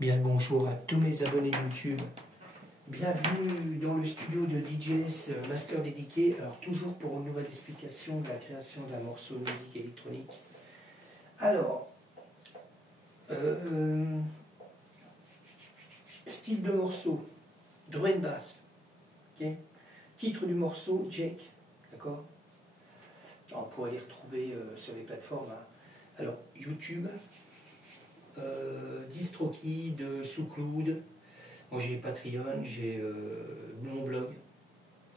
Bien le bonjour à tous mes abonnés de YouTube. Bienvenue dans le studio de DJS Master Dédié. Alors toujours pour une nouvelle explication de la création d'un morceau de musique électronique. Alors, style de morceau, drum and bass. Okay. Titre du morceau, Jake. D'accord. On pourrait les retrouver sur les plateformes. Hein. Alors, YouTube. DistroKid, SoundCloud, moi j'ai Patreon, j'ai mon blog,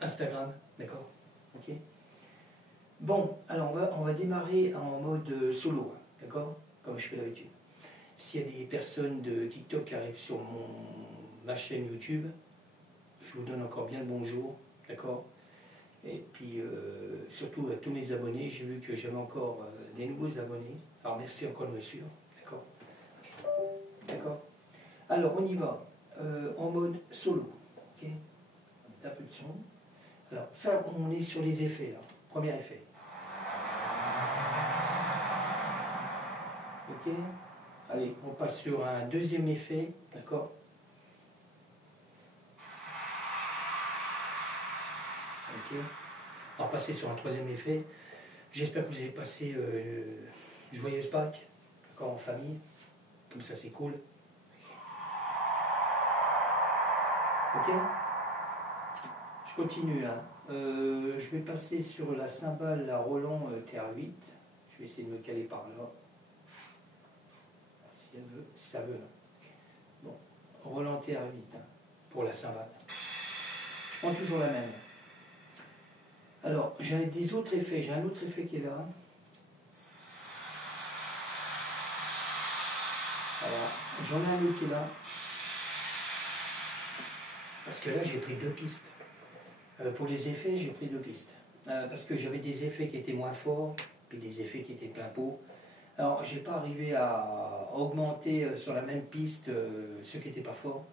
Instagram, d'accord, ok. Bon, alors on va démarrer en mode solo, d'accord, comme je fais d'habitude. S'il y a des personnes de TikTok qui arrivent sur ma chaîne YouTube, je vous donne encore bien le bonjour, d'accord. Et puis surtout à tous mes abonnés, j'ai vu que j'avais encore des nouveaux abonnés, alors merci encore de me suivre, d'accord. D'accord. Alors on y va en mode solo. Ok. On met un peu de son. Alors ça, on est sur les effets là. Premier effet. Ok. Allez, on passe sur un deuxième effet. D'accord. Ok. On va passer sur un troisième effet. J'espère que vous avez passé joyeuse Pâques, d'accord, en famille. Comme ça, c'est cool. Ok. Je continue. Hein. Je vais passer sur la cymbale, la Roland TR8. Je vais essayer de me caler par là. Si elle veut, si ça veut. Bon, Roland TR8 hein, pour la cymbale. Je prends toujours la même. Alors, j'ai des autres effets. J'ai un autre effet qui est là. Alors, j'en ai un autre qui est là. Parce que là, j'ai pris deux pistes. Pour les effets, j'ai pris deux pistes. Parce que j'avais des effets qui étaient moins forts, puis des effets qui étaient plein pot. Alors, j'ai pas arrivé à augmenter sur la même piste ceux qui n'étaient pas forts.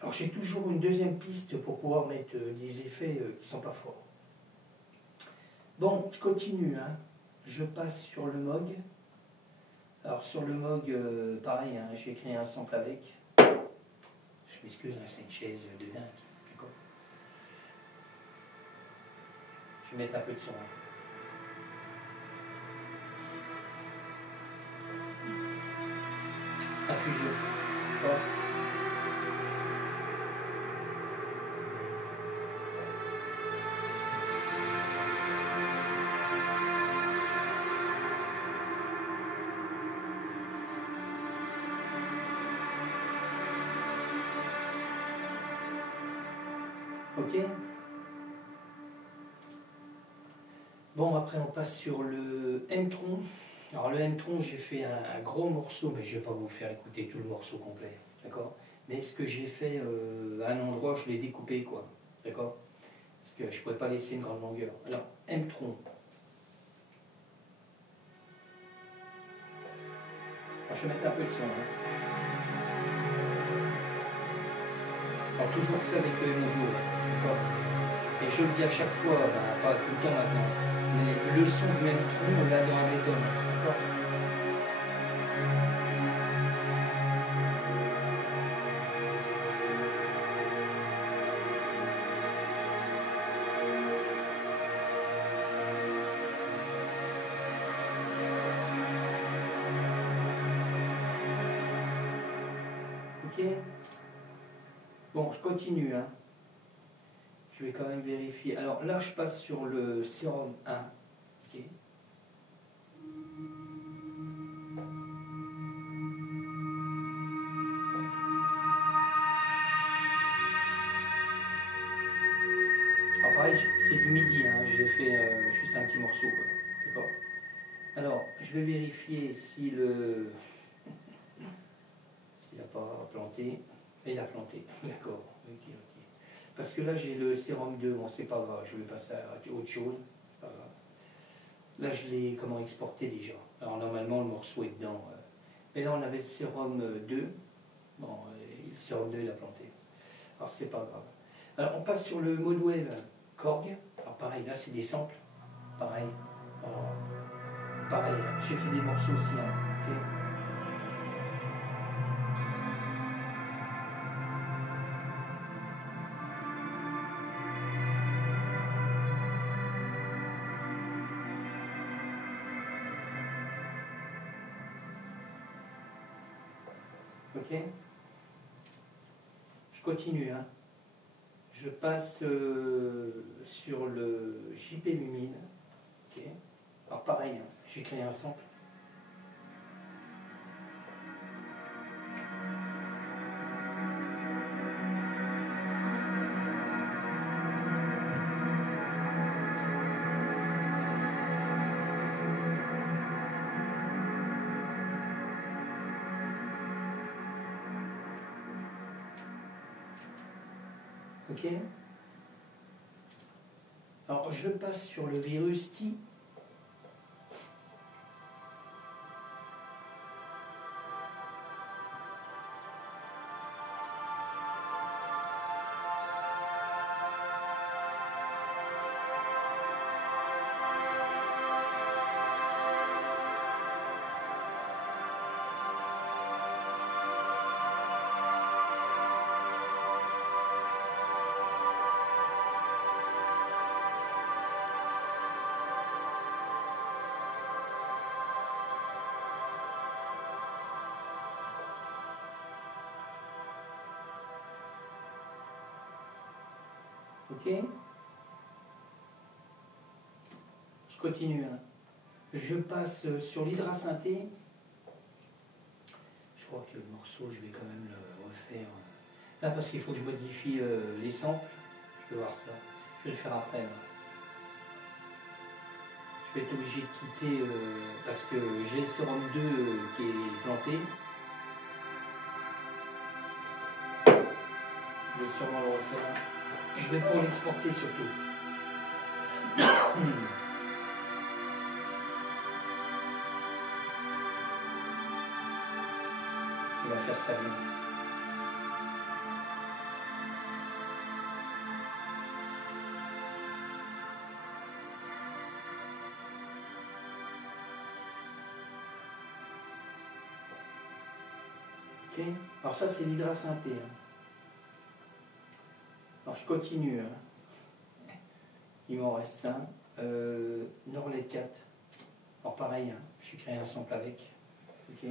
Alors, j'ai toujours une deuxième piste pour pouvoir mettre des effets qui sont pas forts. Bon, je continue. Hein. Je passe sur le Moog. Alors, sur le Moog, pareil, hein, j'ai créé un sample avec. Je m'excuse, hein, c'est une chaise de dingue. Je vais mettre un peu de son. Infusion. D'accord. Ok. Bon, après on passe sur le M-Tron. Alors le M-Tron, j'ai fait un gros morceau, mais je ne vais pas vous faire écouter tout le morceau complet, d'accord. Mais ce que j'ai fait à un endroit, je l'ai découpé, quoi, d'accord. Parce que je ne pouvais pas laisser une grande longueur. Alors, M-Tron. Alors, je vais mettre un peu de son. Hein. Alors toujours fait avec le M audio, d'accord. Et je le dis à chaque fois, bah, pas tout le temps maintenant, mais le son du M-Tron, on l'a dans un méthode, d'accord. Ok. Bon, je continue. Hein. Je vais quand même vérifier. Alors là, je passe sur le Serum 1. Okay. Alors pareil, c'est du midi. Hein. J'ai fait juste un petit morceau. D'accord. Alors, je vais vérifier si le... S'il n'a pas planté. Et il a planté. D'accord. Ok, ok. Parce que là, j'ai le Serum 2. Bon, c'est pas grave. Je vais passer à autre chose. C'est pas grave. Là, je l'ai exporté déjà. Alors, normalement, le morceau est dedans. Mais là, on avait le Serum 2. Bon, le Serum 2, il a planté. Alors, c'est pas grave. Alors, on passe sur le mode wave Korg. Alors, pareil, là, c'est des samples. Pareil. Alors, pareil, j'ai fait des morceaux aussi. Hein, okay. Ok. Je continue. Hein. Je passe sur le JP Lumine. Ok. Alors pareil, hein, j'ai créé un sample. Ok. Alors je passe sur le virus T. Ok. Je continue. Hein. Je passe sur l'hydrasynthé. Je crois que le morceau, je vais quand même le refaire. Là, parce qu'il faut que je modifie les samples. Je vais voir ça. Je vais le faire après. Là. Je vais être obligé de quitter parce que j'ai le sérum 2 qui est planté. Je vais sûrement le refaire. Je vais pour l'exporter surtout. On va faire ça bien. Ok. Alors ça c'est l'hydrasynthé. Hein. Alors je continue. Hein. Il m'en reste un. Norlet 4. Alors pareil, hein. J'ai créé un sample avec. Ok.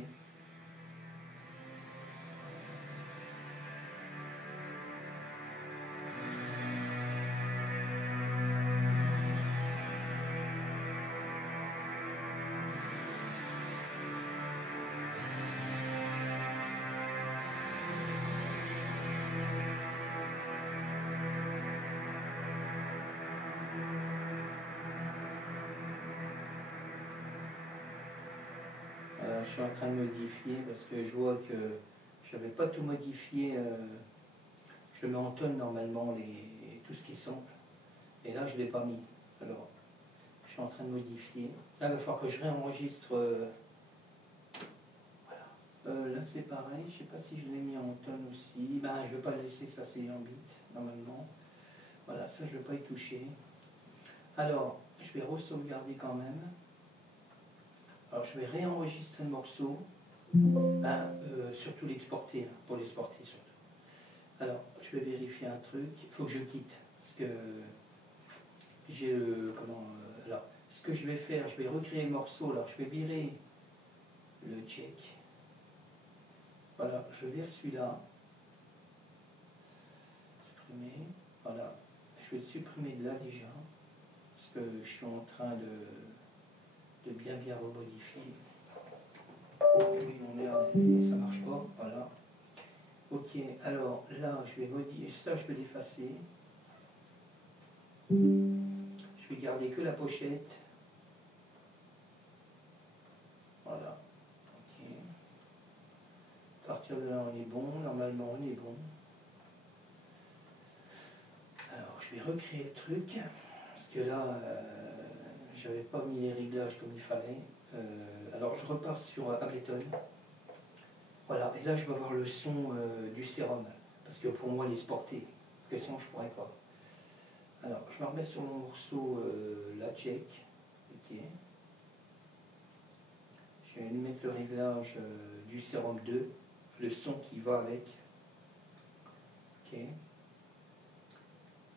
Je suis en train de modifier parce que je vois que je n'avais pas tout modifié. Je mets en tonne normalement tout ce qui est sample. Et là je ne l'ai pas mis. Alors je suis en train de modifier. Là il va falloir que je réenregistre. Voilà. Là c'est pareil. Je ne sais pas si je l'ai mis en tonne aussi. Ben, je ne vais pas le laisser, ça c'est en bit normalement. Voilà, ça je ne vais pas y toucher. Alors je vais re-sauvegarder quand même. Alors je vais réenregistrer le morceau, surtout l'exporter, hein, pour l'exporter surtout. Alors je vais vérifier un truc, il faut que je quitte, parce que j'ai alors ce que je vais faire, je vais recréer le morceau, alors je vais virer le check. Voilà, je vire celui-là, supprimer, voilà, je vais le supprimer de là déjà, parce que je suis en train de bien remodifier. Oui, non, merde, ça marche pas, voilà. Ok, alors là, je vais modifier, ça je vais l'effacer. Je vais garder que la pochette. Voilà, ok. À partir de là, on est bon, normalement on est bon. Alors, je vais recréer le truc, parce que là, j'avais pas mis les réglages comme il fallait. Alors, je repars sur Ableton. Voilà, et là je vais avoir le son du sérum, parce que pour moi l'exporter, parce que sinon je ne pourrais pas. Alors je me remets sur mon morceau la check, ok. Je vais mettre le réglage du sérum 2, le son qui va avec, ok.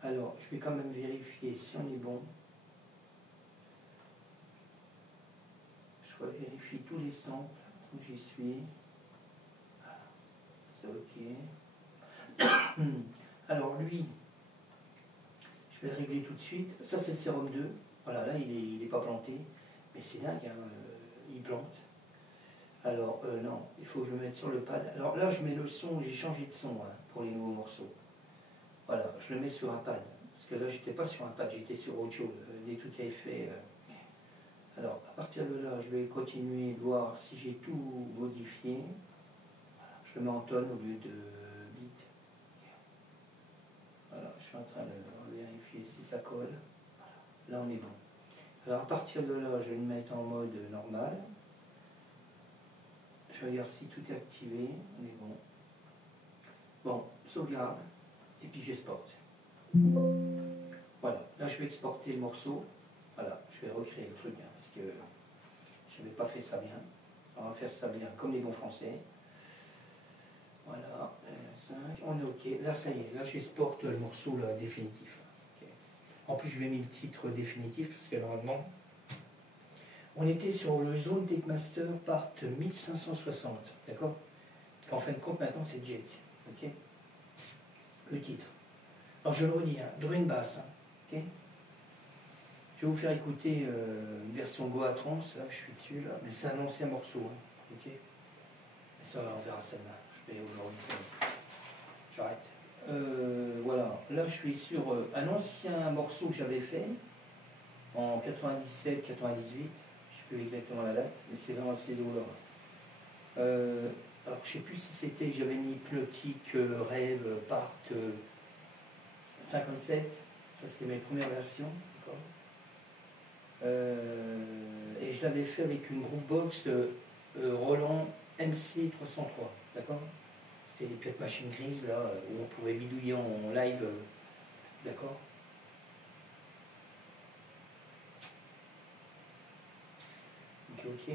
Alors je vais quand même vérifier si on est bon. Je vérifie tous les samples où j'y suis. ça, ok. Alors lui, je vais le régler tout de suite. Ça c'est le sérum 2. Voilà, là il est pas planté. Mais c'est dingue, hein, il plante. Alors non, il faut que je me mette sur le pad. Alors là je mets le son, j'ai changé de son hein, pour les nouveaux morceaux. Voilà, je le mets sur un pad. Parce que là j'étais pas sur un pad, j'étais sur autre chose. Dès tout est fait. Alors à partir de là, je vais continuer de voir si j'ai tout modifié. Je le mets en tonnes au lieu de bits. Voilà, je suis en train de vérifier si ça colle. Là on est bon. Alors à partir de là, je vais le mettre en mode normal. Je regarde si tout est activé. On est bon. Bon, sauvegarde. Et puis j'exporte. Voilà, là je vais exporter le morceau. Voilà, je vais recréer le truc, hein, parce que je n'avais pas fait ça bien. On va faire ça bien, comme les bons français. Voilà, 5, on est ok. Là ça y est, là j'exporte le morceau là, définitif. Okay. En plus je lui ai mis le titre définitif, parce que normalement, on était sur le Zone Deckmaster Part 1560, d'accord? En fin de compte maintenant c'est Jake, ok? Le titre. Alors je le redis, hein, drone basse, hein, ok? Je vais vous faire écouter une version Goa Trans, là je suis dessus, là, mais c'est un ancien morceau, hein, ok? Et ça on verra celle-là, je vais aujourd'hui ça. J'arrête. Voilà, là je suis sur un ancien morceau que j'avais fait en 97-98, je ne sais plus exactement la date, mais c'est dans ces eaux-là. Alors je ne sais plus si c'était, j'avais mis Hypnotique Rêve Part 57, ça c'était mes premières versions, et je l'avais fait avec une groupe box Roland MC 303, d'accord? C'était des pièces machines grises là, où on pouvait bidouiller en live, d'accord? Ok.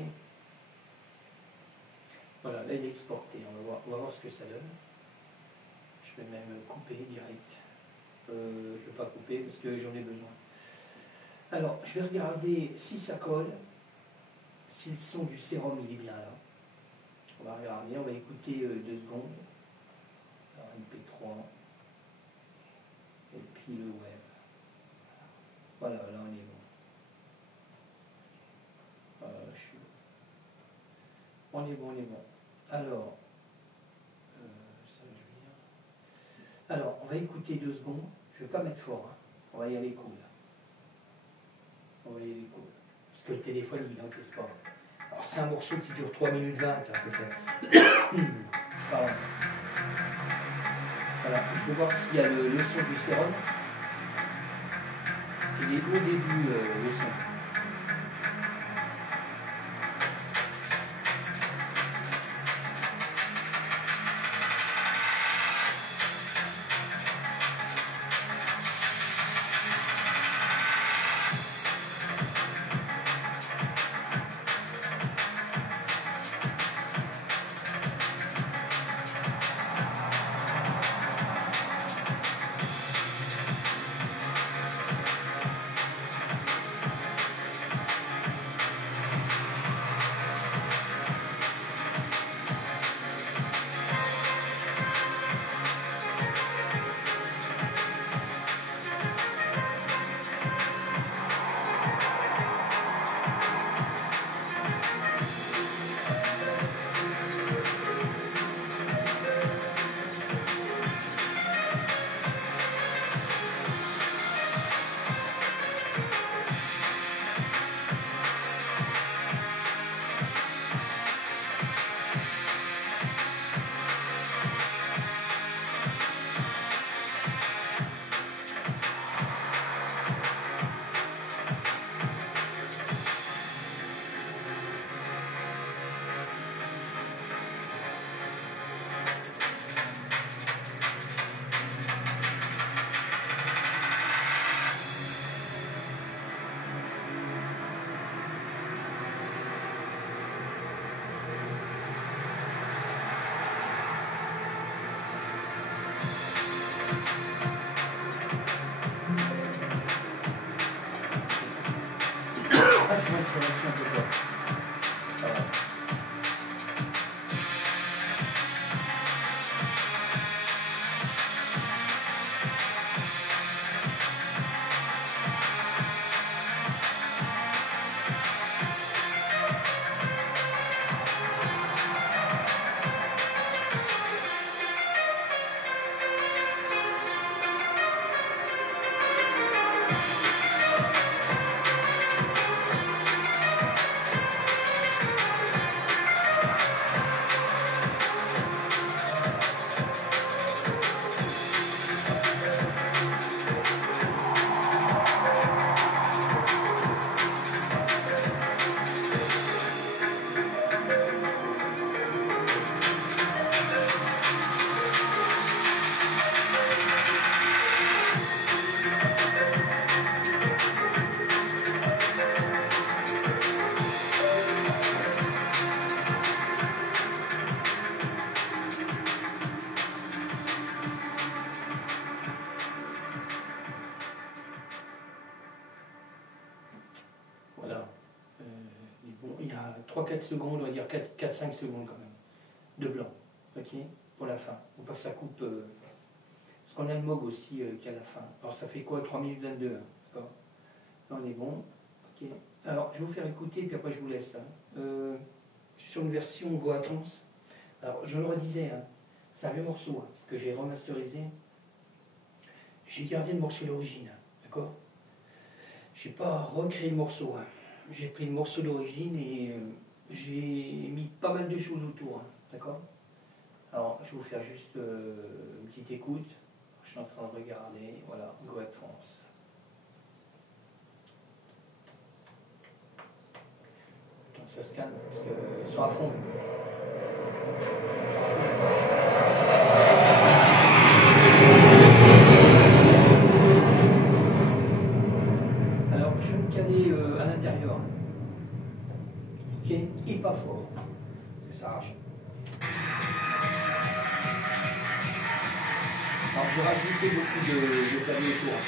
Voilà, là il est exporté, on va voir ce que ça donne. Je vais même couper direct. Je ne vais pas couper parce que j'en ai besoin. Alors, je vais regarder si ça colle, si le son du sérum il est bien là. On va regarder, on va écouter 2 secondes. Alors, MP3. Et puis le web. Voilà, là on est bon. On est bon, on est bon. Alors, ça je vais dire. Alors, on va écouter 2 secondes. Je ne vais pas mettre fort, hein. On va y aller cool. On va y aller cool. Parce que le téléphone il n'encaisse pas. Alors c'est un morceau qui dure 3 minutes 20 à peu près. Pardon. Voilà, je vais voir s'il y a le son du sérum. Il est au début le son. 3-4 secondes, on va dire 4-5 secondes quand même, de blanc, ok, pour la fin, pour pas que ça coupe, parce qu'on a le mog aussi qui est à la fin. Alors ça fait quoi, 3 minutes 22, hein, d'accord. Là on est bon, ok. Alors je vais vous faire écouter, puis après je vous laisse. Hein. Je suis sur une version Goa Trans. Alors je le redisais, hein, c'est un vieux morceau hein, que j'ai remasterisé. J'ai gardé le morceau d'origine, hein, d'accord. J'ai pas recréé le morceau. Hein. J'ai pris le morceau d'origine et j'ai mis pas mal de choses autour, hein, d'accord. Alors, je vais vous faire juste une petite écoute. Je suis en train de regarder, voilà, Goa Trans. Attends, ça se calme, parce qu'ils sont à fond. Alors, je vais me caler à l'intérieur. Ok, et pas fort. Ça arrache. Alors, j'ai rajouté beaucoup de claviers autour.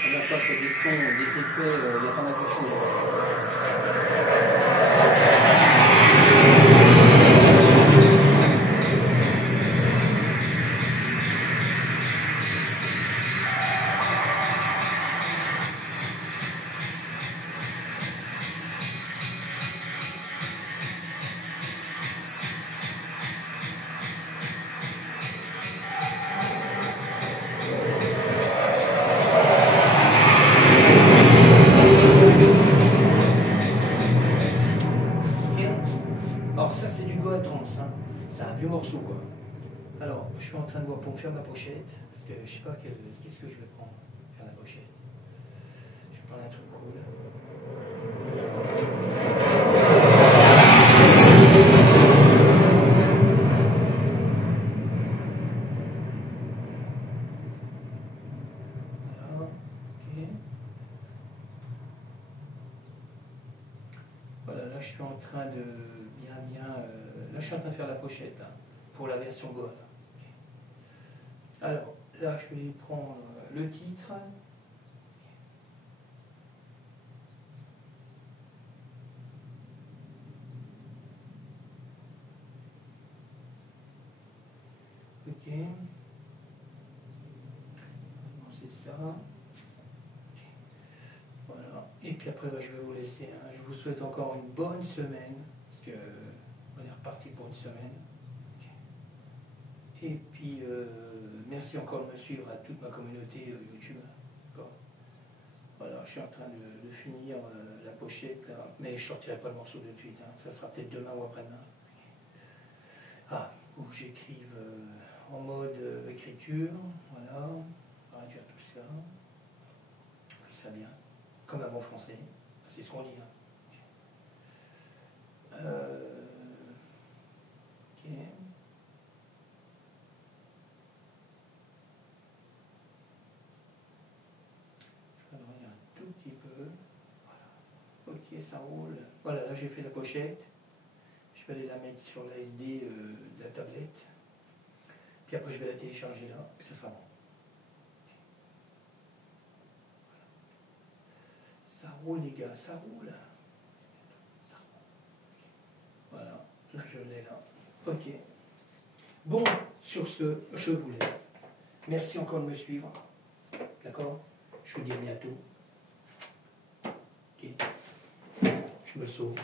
On n'a pas que des sons, des effets, il y a pas mal de choses. Alors ça c'est du Goa Trans, hein. C'est un vieux morceau quoi. Alors je suis en train de voir pour me faire ma pochette, parce que je sais pas qu'est-ce que je vais prendre pour faire la pochette. Je vais prendre un truc cool. Voilà, ok. Voilà, là je suis en train de là je suis en train de faire la pochette là, pour la version Goa. Alors là je vais prendre le titre. Ok. C'est ça. Voilà. Et puis après bah, je vais vous laisser. Hein. Je vous souhaite encore une bonne semaine. Parce que on est reparti pour une semaine. Et puis merci encore de me suivre à toute ma communauté YouTube. Voilà, je suis en train de finir la pochette, là, mais je ne sortirai pas le morceau de suite, hein. Ça sera peut-être demain ou après-demain. Ah, où j'écrive en mode écriture, voilà, on va réduire tout ça, on fait ça bien, comme un bon français, c'est ce qu'on dit. Hein. Ok. Un tout petit peu. Voilà. Ok, ça roule. Voilà, là j'ai fait la pochette. Je vais aller la mettre sur la SD de la tablette. Puis après je vais la télécharger là, et ça sera bon. Ça roule les gars, ça roule. Ça roule. Voilà, là je l'ai là. Ok. Bon, sur ce, je vous laisse. Merci encore de me suivre. D'accord? Je vous dis à bientôt. Ok. Je me sauve.